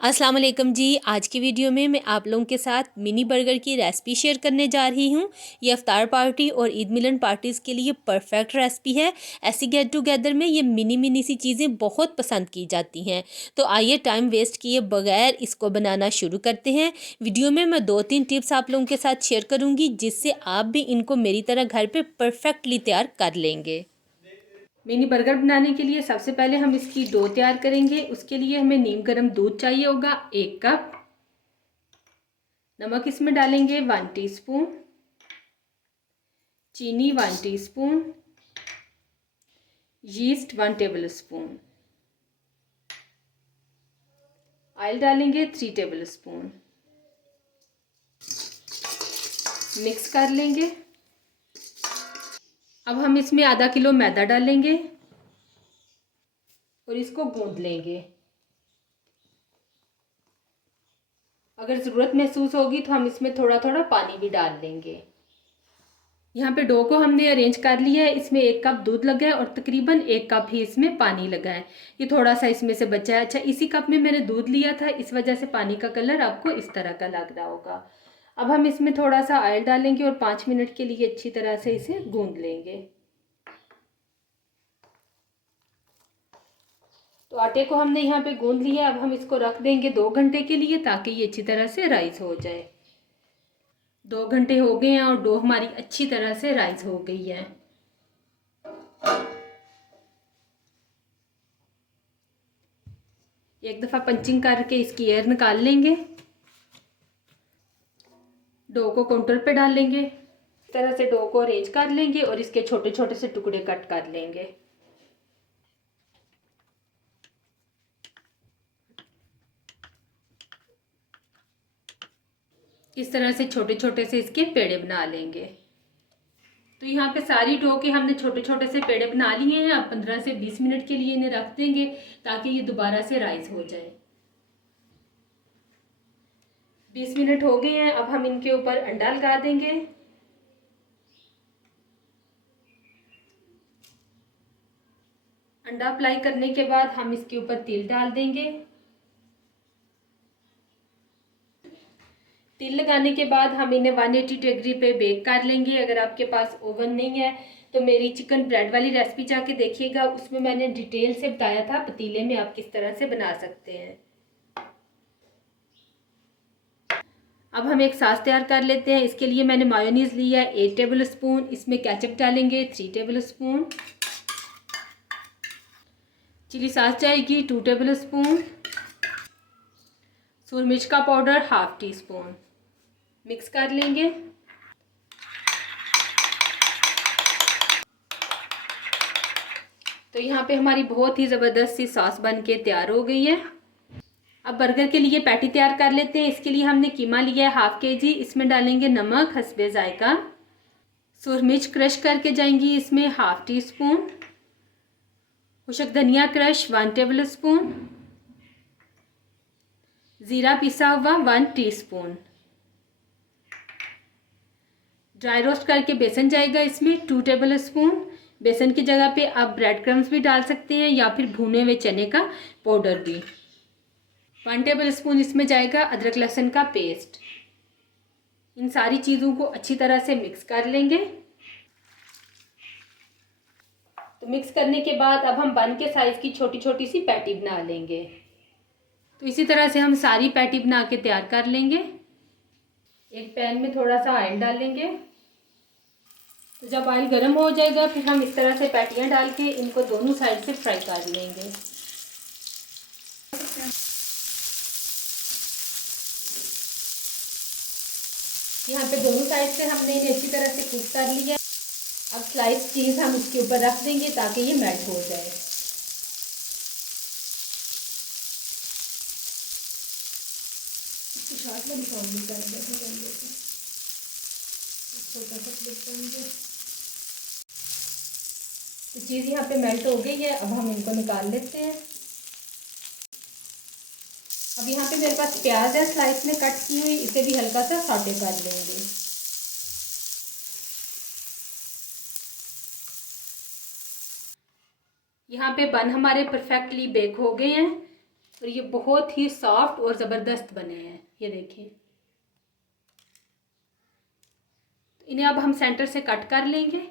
अस्सलाम वालेकुम जी। आज की वीडियो में मैं आप लोगों के साथ मिनी बर्गर की रेसिपी शेयर करने जा रही हूँ। ये इफ्तार पार्टी और ईद मिलन पार्टीज़ के लिए परफेक्ट रेसिपी है। ऐसी गेट टुगेदर में ये मिनी मिनी सी चीज़ें बहुत पसंद की जाती हैं। तो आइए टाइम वेस्ट किए बगैर इसको बनाना शुरू करते हैं। वीडियो में मैं 2-3 टिप्स आप लोगों के साथ शेयर करूँगी जिससे आप भी इनको मेरी तरह घर पर परफेक्टली तैयार कर लेंगे। मिनी बर्गर बनाने के लिए सबसे पहले हम इसकी डो तैयार करेंगे। उसके लिए हमें नीम गर्म दूध चाहिए होगा 1 कप। नमक इसमें डालेंगे 1 टीस्पून, चीनी 1 teaspoon, yeast 1 table spoon, oil डालेंगे 3 टेबल स्पून। मिक्स कर लेंगे। अब हम इसमें आधा किलो मैदा डालेंगे और इसको गूंद लेंगे। अगर ज़रूरत महसूस होगी तो हम इसमें थोड़ा थोड़ा पानी भी डाल लेंगे। यहाँ पे डो को हमने अरेंज कर लिया है। इसमें 1 कप दूध लगा है और तकरीबन 1 कप ही इसमें पानी लगा है। ये थोड़ा सा इसमें से बचा है। अच्छा, इसी कप में मैंने दूध लिया था, इस वजह से पानी का कलर आपको इस तरह का लग रहा होगा। अब हम इसमें थोड़ा सा ऑयल डालेंगे और 5 मिनट के लिए अच्छी तरह से इसे गूंद लेंगे। तो आटे को हमने यहाँ पे गूंद लिया। अब हम इसको रख देंगे 2 घंटे के लिए ताकि ये अच्छी तरह से राइस हो जाए। 2 घंटे हो गए हैं और डो हमारी अच्छी तरह से राइस हो गई है। एक दफ़ा पंचिंग करके इसकी एयर निकाल लेंगे। डो को काउंटर पे डाल लेंगे। इस तरह से डो को अरेंज कर लेंगे और इसके छोटे छोटे से टुकड़े कट कर लेंगे। इस तरह से छोटे छोटे से इसके पेड़े बना लेंगे। तो यहाँ पे सारी डो के हमने छोटे छोटे से पेड़े बना लिए हैं। अब 15 से 20 मिनट के लिए इन्हें रख देंगे ताकि ये दोबारा से राइस हो जाए। 20 मिनट हो गए हैं। अब हम इनके ऊपर अंडा लगा देंगे। अंडा अप्लाई करने के बाद हम इसके ऊपर तिल डाल देंगे। तिल लगाने के बाद हम इन्हें 180 डिग्री पे बेक कर लेंगे। अगर आपके पास ओवन नहीं है तो मेरी चिकन ब्रेड वाली रेसिपी जाके देखिएगा, उसमें मैंने डिटेल से बताया था पतीले में आप किस तरह से बना सकते हैं। अब हम एक सॉस तैयार कर लेते हैं। इसके लिए मैंने मायोनीज़ लिया है 8 टेबल स्पून। इसमें केचप डालेंगे 3 टेबल स्पून। चिली सॉस जाएगी 2 टेबल स्पून। सूरज मिर्च का पाउडर 1/2 टीस्पून। मिक्स कर लेंगे। तो यहाँ पे हमारी बहुत ही ज़बरदस्त सी सॉस बन के तैयार हो गई है। अब बर्गर के लिए पैटी तैयार कर लेते हैं। इसके लिए हमने कीमा लिया है 1/2 केजी। इसमें डालेंगे नमक हस्बे जायका। सूरज मिर्च क्रश करके जाएंगी इसमें 1/2 टीस्पून। खुशक धनिया क्रश 1 टेबल स्पून। ज़ीरा पिसा हुआ 1 टीस्पून। ड्राई रोस्ट करके बेसन जाएगा इसमें 2 टेबल स्पून। बेसन की जगह पे आप ब्रेड क्रम्स भी डाल सकते हैं या फिर भुने हुए चने का पाउडर भी। 1 टेबल स्पून इसमें जाएगा अदरक लहसुन का पेस्ट। इन सारी चीज़ों को अच्छी तरह से मिक्स कर लेंगे। तो मिक्स करने के बाद अब हम बन के साइज़ की छोटी छोटी सी पैटी बना लेंगे। तो इसी तरह से हम सारी पैटी बना के तैयार कर लेंगे। एक पैन में थोड़ा सा ऑयल डालेंगे। तो जब ऑयल गर्म हो जाएगा फिर हम इस तरह से पैटियां डाल के इनको दोनों साइड से फ्राई कर लेंगे। यहाँ पे दोनों साइड से हमने इन्हें अच्छी तरह से कुक कर लिया। अब स्लाइस चीज़ हम इसके ऊपर रख देंगे ताकि ये मेल्ट हो जाए। तो चीज़ यहाँ पे मेल्ट हो गई है। अब हम इनको निकाल लेते हैं। अब यहाँ पे मेरे पास प्याज है स्लाइस में कट की हुई, इसे भी हल्का सा सौटे कर लेंगे। यहाँ पे बन हमारे परफेक्टली बेक हो गए हैं। और ये बहुत ही सॉफ्ट और ज़बरदस्त बने हैं, ये देखें। इन्हें अब हम सेंटर से कट कर लेंगे।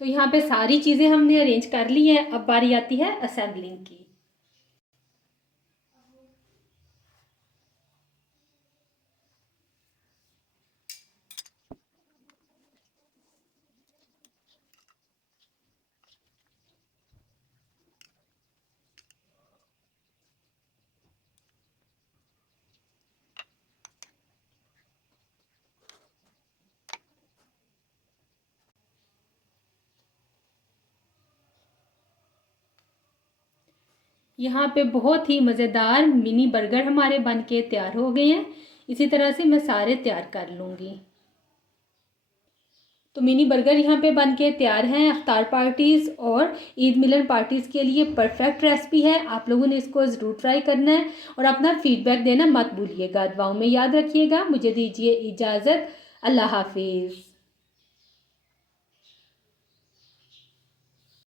तो यहाँ पे सारी चीज़ें हमने अरेंज कर ली हैं। अब बारी आती है असेंबलिंग की। यहाँ पे बहुत ही मज़ेदार मिनी बर्गर हमारे बन के तैयार हो गए हैं। इसी तरह से मैं सारे तैयार कर लूँगी। तो मिनी बर्गर यहाँ पे बन के तैयार हैं। इफ्तार पार्टीज़ और ईद मिलन पार्टीज़ के लिए परफेक्ट रेसिपी है। आप लोगों ने इसको ज़रूर ट्राई करना है और अपना फीडबैक देना मत भूलिएगा। दुआओं में याद रखिएगा। मुझे दीजिए इजाज़त। अल्लाह हाफिज़।